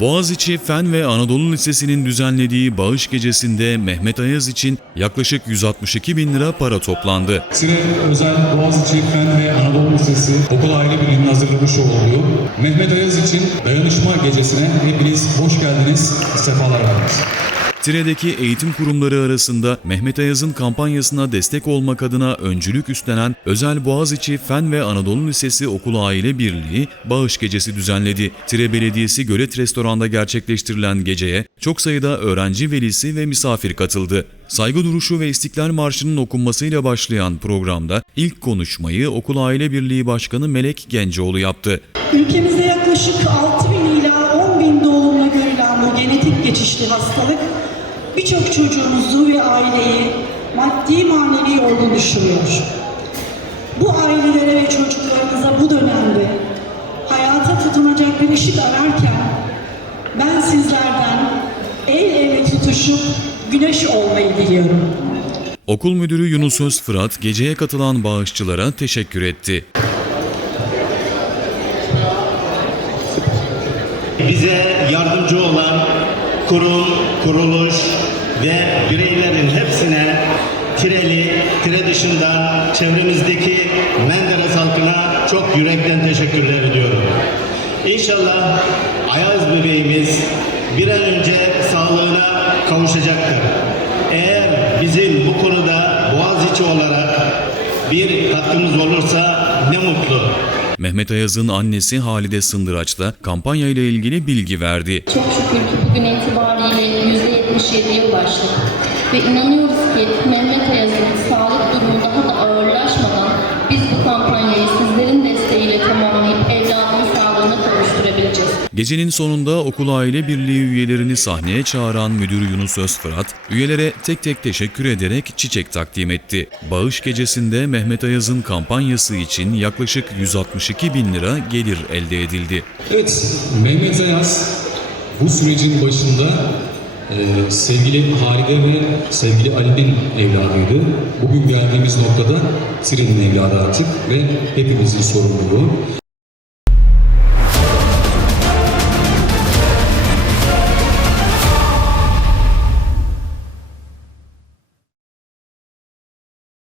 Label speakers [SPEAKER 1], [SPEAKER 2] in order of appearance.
[SPEAKER 1] Boğaziçi Fen ve Anadolu Lisesi'nin düzenlediği bağış gecesinde Mehmet Ayaz için yaklaşık 162 bin lira para toplandı.
[SPEAKER 2] Sire Özel Boğaziçi Fen ve Anadolu Lisesi Okul Aile Birliği'nin hazırlamış olduğu Mehmet Ayaz için dayanışma gecesine hepiniz hoş geldiniz, sefalar verdiniz.
[SPEAKER 1] Tire'deki eğitim kurumları arasında Mehmet Ayaz'ın kampanyasına destek olmak adına öncülük üstlenen Özel Boğaziçi Fen ve Anadolu Lisesi Okul Aile Birliği bağış gecesi düzenledi. Tire Belediyesi Gölet Restoran'da gerçekleştirilen geceye çok sayıda öğrenci velisi ve misafir katıldı. Saygı duruşu ve İstiklal Marşı'nın okunmasıyla başlayan programda ilk konuşmayı Okul Aile Birliği Başkanı Melek Gencoğlu yaptı.
[SPEAKER 3] Ülkemizde yaklaşık 6 bin ila 10 bin doğumla görülen bu genetik geçişli hastalık birçok çocuğumuzu ve aileyi maddi manevi yorgun düşürüyor. Bu ailelere ve çocuklarınıza bu dönemde hayata tutunacak bir ışık ararken ben sizlerden el ele tutuşup güneş olmayı diliyorum.
[SPEAKER 1] Okul Müdürü Yunus Özfırat geceye katılan bağışçılara teşekkür etti.
[SPEAKER 4] bize yardımcı olan kurum, kuruluş ve bireylerin hepsine Tireli, Tire dışından çevremizdeki Menderes halkına çok yürekten teşekkürler ediyorum. İnşallah Ayaz bebeğimiz bir an önce sağlığına kavuşacaktır. Eğer bizim bu konuda Boğaziçi olarak bir katkımız olursa ne mutlu.
[SPEAKER 1] Mehmet Ayaz'ın annesi Halide Sındıraç da kampanya ile ilgili bilgi verdi.
[SPEAKER 5] Çok şükür ki bugün itibariyle %77'ye ulaştık. Ve inanıyoruz ki Mehmet Ayaz'ın sağlık durumu daha da ağırlaşmadan biz bu kampanyayı sizlerin desteğiyle tamamlayıp evladının sağlığına kavuşturabileceğiz.
[SPEAKER 1] Gecenin sonunda Okul Aile Birliği üyelerini sahneye çağıran Müdür Yunus Özfırat, üyelere tek tek teşekkür ederek çiçek takdim etti. Bağış gecesinde Mehmet Ayaz'ın kampanyası için yaklaşık 162 bin lira gelir elde edildi.
[SPEAKER 2] Evet, Mehmet Ayaz bu sürecin başında e, sevgili Halide ve sevgili Ali'nin evladıydı. Bugün geldiğimiz noktada Siren'in evladı artık ve hepimizin sorumluluğu.